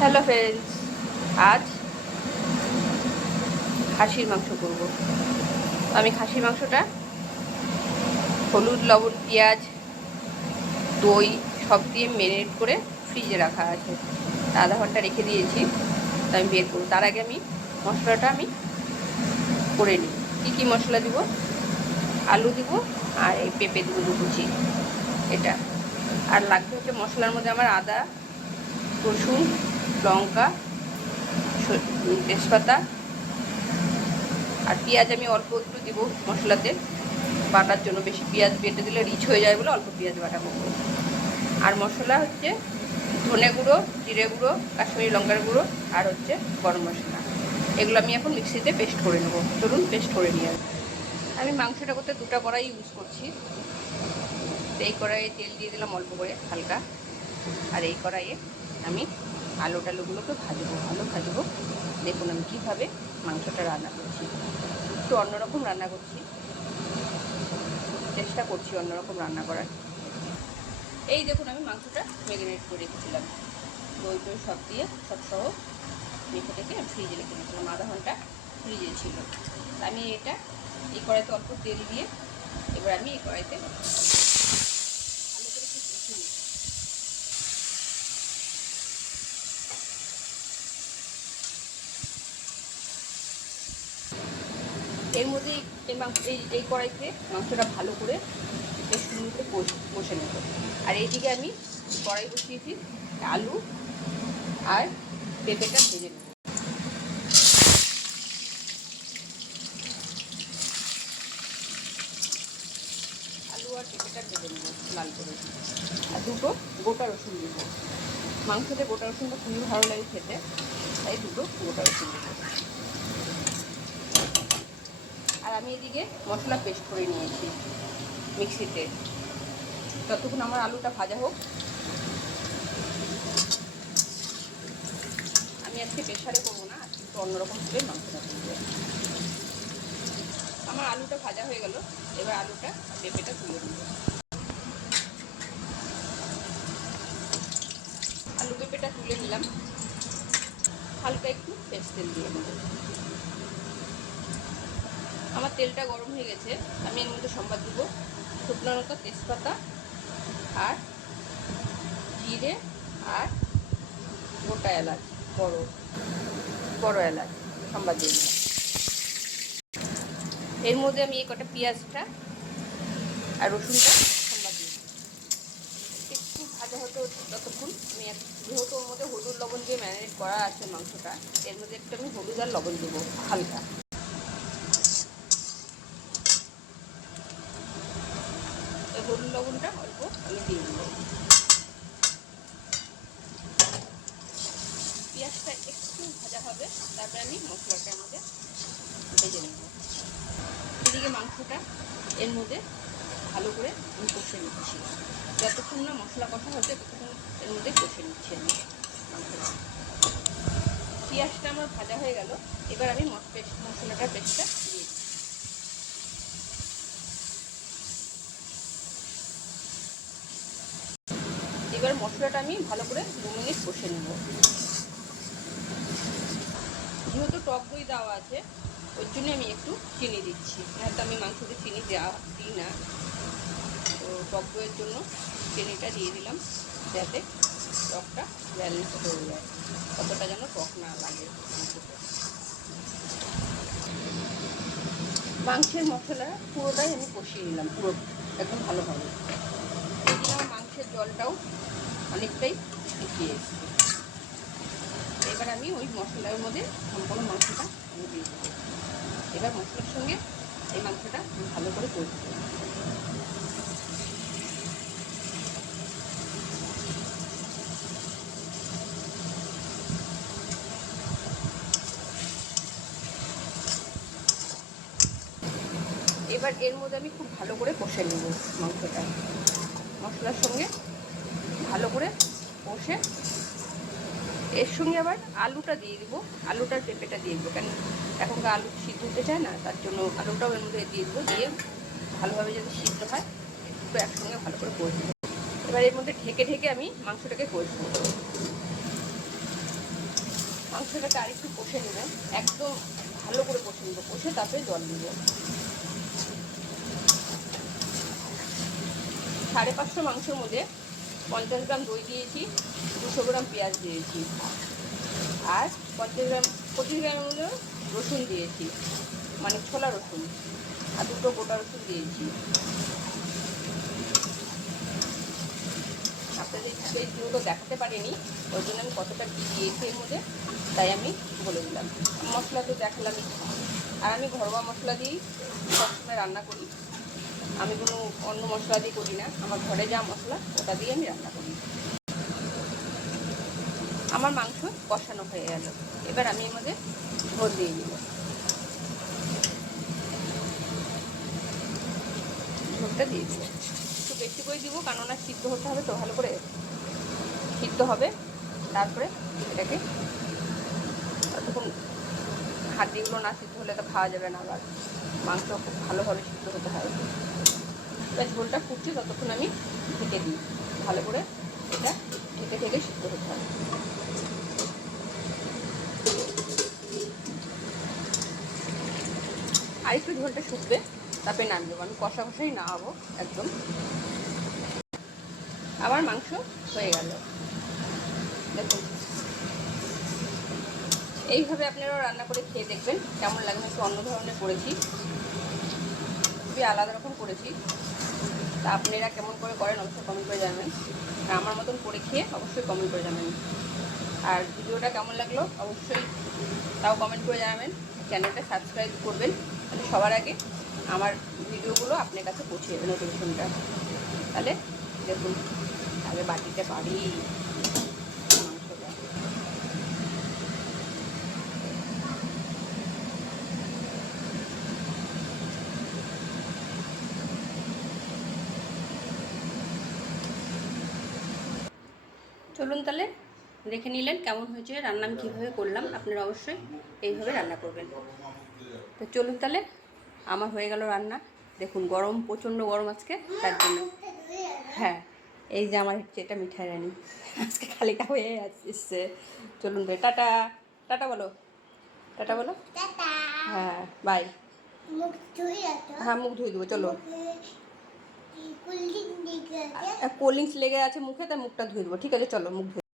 Hello friends আজ খাসির মাংস করব। আমি খাসির মাংসটা, হলুদ, লবণ, পেঁয়াজ, দই সব দিয়ে মেরিনেট করে ফ্রিজে রাখা আছে। আধা ঘণ্টা রেখে দিয়েছি, তা আমি বের করব। তার আগে আমি মশলাটা আমি করে নিই। কী কী মশলা দিব? আলু দিব আর এই পেঁপে দিব দু কুচি। এটা। আর লাগবে হচ্ছে মশলার মধ্যে আমার আদা, রসুন লঙ্কা তেজপাতা আর পেঁয়াজ আমি অল্প একটু দিব মশলাতে। বাটার জন্য বেশি পেঁয়াজ বেটে দিলে রিচ হয়ে যায় বলে অল্প পেঁয়াজ বাটা করব। আর মশলা হচ্ছে ধনে গুঁড়ো, জিরে গুঁড়ো, কাশ্মীরি লঙ্কার গুঁড়ো আর হচ্ছে গরম মশলা। এগুলো আমি এখন মিক্সিতে পেস্ট করে নেব। চলুন পেস্ট করে নিয়ে। আমি মাংসটা করতে দুটো কড়াই ইউজ করছি। এই কড়াইয়ে তেল দিয়ে দিলাম অল্প করে হালকা। আর এই কড়াইয়ে আমি আলু টালুগুলোকে ভাজবো আলু ভাজবো। দেখুন আমি কীভাবে মাংসটা রান্না করছি। একটু অন্যরকম রান্না করছি। চেষ্টা করছি অন্যরকম রান্না করার। এই দেখুন আমি মাংসটা ম্যারিনেট করে রেখেছিলাম। দই টই সব দিয়ে সব সহ মেখে থেকে আমি ফ্রিজে রেখে দিয়েছিলাম। আধা ঘণ্টা ফ্রিজে ছিল। আমি এটা এই কড়াইতে অল্প তেল দিয়ে এবার আমি এই কড়াইতে আলু করে একটু কষে নিই। এর মধ্যে এই- মাংস, এই এই কড়াইতে মাংসটা ভালো করে বেশ সুন্দর কষে নেব। আর এইদিকে আমি কড়াই বসিয়েছি আলু আর পেঁপেটা ভেজে নেব। আলু আর পেঁপেটা ভেজে নেব লাল করে। আর দুটো গোটা রসুন দেব। মাংসতে গোটা রসুনটা খুবই ভালো লাগে খেতে, তাই দুটো গোটা রসুন দেবো। আর আমি এদিকে মশলা পেস্ট করে নিয়েছি মিক্সিতে। ততক্ষণ আমার আলুটা ভাজা হোক, আমি আজকে প্রেশারে করব না আজকে একটু অন্যরকম ভাবে মাংসটা করব। আমার আলুটা ভাজা হয়ে গেল, এবার আলুটা পেঁপেটা তুলে দেবো আলু পেঁপেটা তুলে নিলাম। হালকা একটু পেস্ট তেল দিয়ে নেব। আমার তেলটা গরম হয়ে গেছে, আমি এর মধ্যে সম্বাদ দেবো। শুকনো লঙ্কা, তেজপাতা আর জিরে আর গোটা এলাচ, বড় বড় এলাচ, সম্বাদ দিয়ে দিলাম। এর মধ্যে আমি এই কটা পেঁয়াজটা আর রসুনটা সম্বাদ দিয়ে। একটু ভাজা হতে ততক্ষণ। আমি যেহেতু ওর মধ্যে হলুদ লবণ দিয়ে ম্যারিনেট করা আছে মাংসটা, এর মধ্যে একটু আমি হলুদ আর লবণ দেবো হালকা। হলুদ লবণটা অল্প আমি দিয়ে দেবো পেঁয়াজটা একটু ভাজা হবে, তারপরে আমি মশলাটার মধ্যে ভেজে নেব। এদিকে মাংসটা এর মধ্যে ভালো করে আমি কষে নিচ্ছি। যতক্ষণ না মশলা কষা হচ্ছে, ততক্ষণ এর মধ্যে কষে নিচ্ছি আমি মাংসটা। পেঁয়াজটা আমার ভাজা হয়ে গেল। এবার আমি মশ- পেস্ট মশলাটার পেস্টটা এবার মশলাটা আমি ভালো করে দু মিনিট কষে নেব। যেহেতু টক দই দেওয়া আছে, ওর জন্য আমি একটু চিনি দিচ্ছি। হয়তো আমি মাংসতে চিনি দেওয়া দিই না। তো টক দইয়ের জন্য চিনিটা দিয়ে দিলাম, যাতে টকটা ব্যালেন্স হয়ে যায়। কতটা যেন টক না লাগে। মাংসের মশলা পুরোটাই আমি কষিয়ে নিলাম, পুরো, একদম ভালোভাবে। জলটাও অনেকটাই শুকিয়ে এসছে। এবার আমি ওই মশলার মধ্যে সম্পূর্ণ মাংসটা আমি দিয়ে দেবো। এবার মশলার সঙ্গে এই মাংসটা ভালো করে করতে এবার এর মধ্যে আমি খুব ভালো করে কষে নেব মাংসটা। মশলার সঙ্গে ভালো করে কষে। এর সঙ্গে আবার আলুটা দিয়ে দিব। আলুটার পেঁপেটা দিয়ে দেবো। কেন এখনকার আলু সিদ্ধ হতে চায় না, তার জন্য আলুটাও এর মধ্যে দিয়ে দেবো, দিয়ে ভালোভাবে যদি সিদ্ধ হয়, একটু একসঙ্গে ভালো করে কষবো এবার এর মধ্যে ঢেকে ঢেকে আমি মাংসটাকে কষবো মাংসটাকে আরেকটু কষে নেবেন, একদম ভালো করে কষে নেব। কষে তারপরে জল দিব। সাড়ে পাঁচশো মাংসের মধ্যে পঞ্চাশ গ্রাম দই দিয়েছি, দুশো গ্রাম পেঁয়াজ দিয়েছি আর পঞ্চাশ গ্রাম, পঁচিশ গ্রামের মধ্যে রসুন দিয়েছি মানে ছোলা রসুন আর দুটো গোটা রসুন দিয়েছি। আপনাদের সেই দুটো দেখাতে পারিনি ওই জন্য আমি কতটা কী দিয়েছি এর মধ্যে, তাই আমি বলে দিলাম। মশলা তো দেখালামই আর আমি ঘরোয়া মশলা দিয়েই সবসময় রান্না করি। আমি কোনো অন্য মশলা দিয়ে করি না। আমার ঘরে যা মশলা, ওটা দিয়ে আমি রান্না করি। আমার মাংস কষানো হয়ে গেল। এবার আমি এর মধ্যে ঝোল দিয়ে দিব। ঝোলটা দিয়ে দিব। একটু বেশি করে দিব কেননা সিদ্ধ হতে হবে তো, ভালো করে সিদ্ধ হবে। তারপরে এটাকে ততক্ষণ হাড্ডিগুলো না সিদ্ধ হলে তো খাওয়া যাবে না আবার। মাংস খুব ভালোভাবে সিদ্ধ হতে হয় এবার ঝোলটা ফুটছে ততক্ষণ আমি ঢেকে দিই। ভালো করে এটা ঢেকে ঢেকে সিদ্ধ হতে হবে। আর একটু ঝোলটা শুকবে, তারপরে নামিয়ে দেবো আমি কষা কষাই না হব একদম। আবার মাংস হয়ে গেল। দেখুন। এইভাবে আপনারাও রান্না করে খেয়ে দেখবেন, কেমন লাগে আমি একটু অন্য ধরনের করেছি। খুবই আলাদা রকম করেছি। তা আপনারা কেমন করে করেন অবশ্যই কমেন্ট করে জানাবেন। আর আমার মতন করে খেয়ে অবশ্যই কমেন্ট করে জানাবেন। আর ভিডিওটা কেমন লাগল অবশ্যই তাও কমেন্ট করে জানাবেন। চ্যানেলটা সাবস্ক্রাইব করবেন। তাহলে সবার আগে আমার ভিডিওগুলো আপনার কাছে পৌঁছে যাবে নোটিফিকেশনটা তাহলে দেখুন আগে বাটিতে বাড়ি মাংসটা চলুন তাহলে দেখে নিলেন কেমন হয়েছে রান্না আমি কীভাবে করলাম আপনারা অবশ্যই এইভাবে রান্না করবেন। তো চলুন তাহলে আমার হয়ে গেল রান্না। দেখুন গরম প্রচণ্ড গরম আজকে তার জন্য। হ্যাঁ এই যে আমার হচ্ছে এটা মিঠাই রানি। আজকে খালি কা হয়ে এসছে চলুন ভাই টাটা টাটা বলো। টাটা বলো। হ্যাঁ বাই হ্যাঁ মুখ ধুয়ে দেবো চলো। কোল্ড ড্রিঙ্কস লেগে আছে মুখে তাই মুখটা ধুয়ে দেবো। ঠিক আছে চলো মুখ ধুয়ে